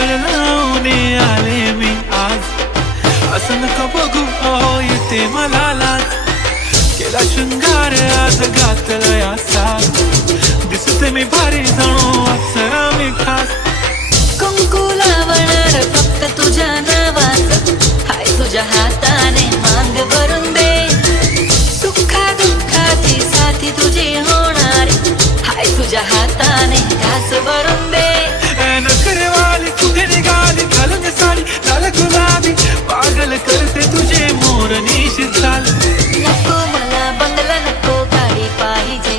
काजळ लावून आले मी आज, असं नको बघू अहो येते मला लाज. केला शृंगार आज घातलाय असा, दिसते मी भारी जणू अप्सरा मी खास. कुंकू लावणार फक्त तुझ्या नावाचं, हाय तुझ्या हाताने मांग भरून दे. सुखा दुःखाची साथी तुझी होणार, हाय तुझ्या हाताने घास भरून दे. नखरेवाली कुठे निघाली घालून साडी लाल गुलाबी, पागल करते तुझे मोर निशित चाल. नको मला बंगला नको गाडी पाहिजे,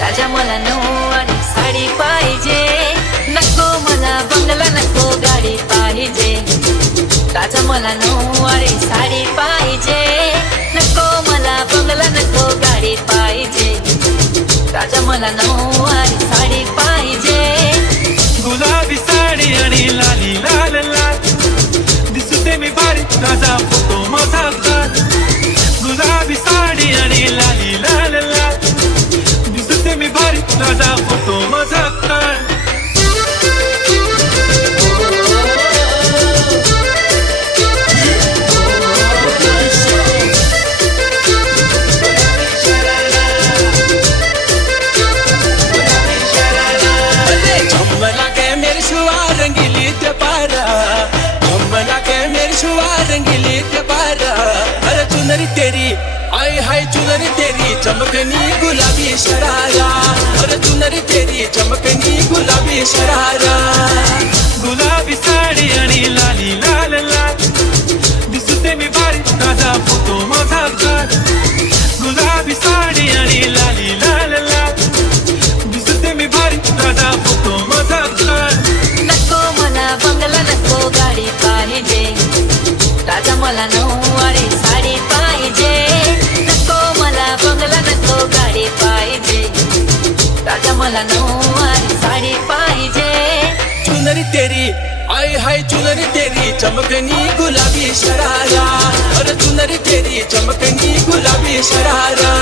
राजा मला नऊवारी साडी पाहिजे. नको मला बंगला नको गाडी पाहिजे, राजा मला नऊवारी साडी पाहिजे. नको मला बंगला नको गाडी पाहिजे, राजा मला नऊवारी साडी पाहिजे. गुलाबी साडी आणि लाली लाल लाल, दिसते मी भारी राजा फोटो माझा काढ. गुलाबी साडी आणि लाली लाल लाल, दिसते मी भारी राजा फोटो माझा काढ. रंगीली ते पारा, झम्मला के मेरी शुआ रंगीली ते पारा. अरे चुनरी तेरी आई हाय चुनरी तेरी चमकनी गुलाबी शरारा. अरे चुनरी तेरी चमकनी गुलाबी शरारा. गुलाबी साडी आणि लाली लाल लाल, दिसते मी भारी राजा फोटो माझा काढ. गुलाबी साडी आणि लाली लाल लाल, दिसते मी भारी राजा फोटो माझा काढ. नको मला बंगला नको गाडी पाहिजे, राजा मला नऊवारी साडी पाहिजे. नको मला बंगला नको गाडी पाहिजे, राजा मला नऊवारी साडी पाहिजे. चुनरी तेरी आई हाय चुनरी तेरी चमकनी गुलाबी शरारा. अरे चुनरी तेरी चमकनी गुलाबी शरारा.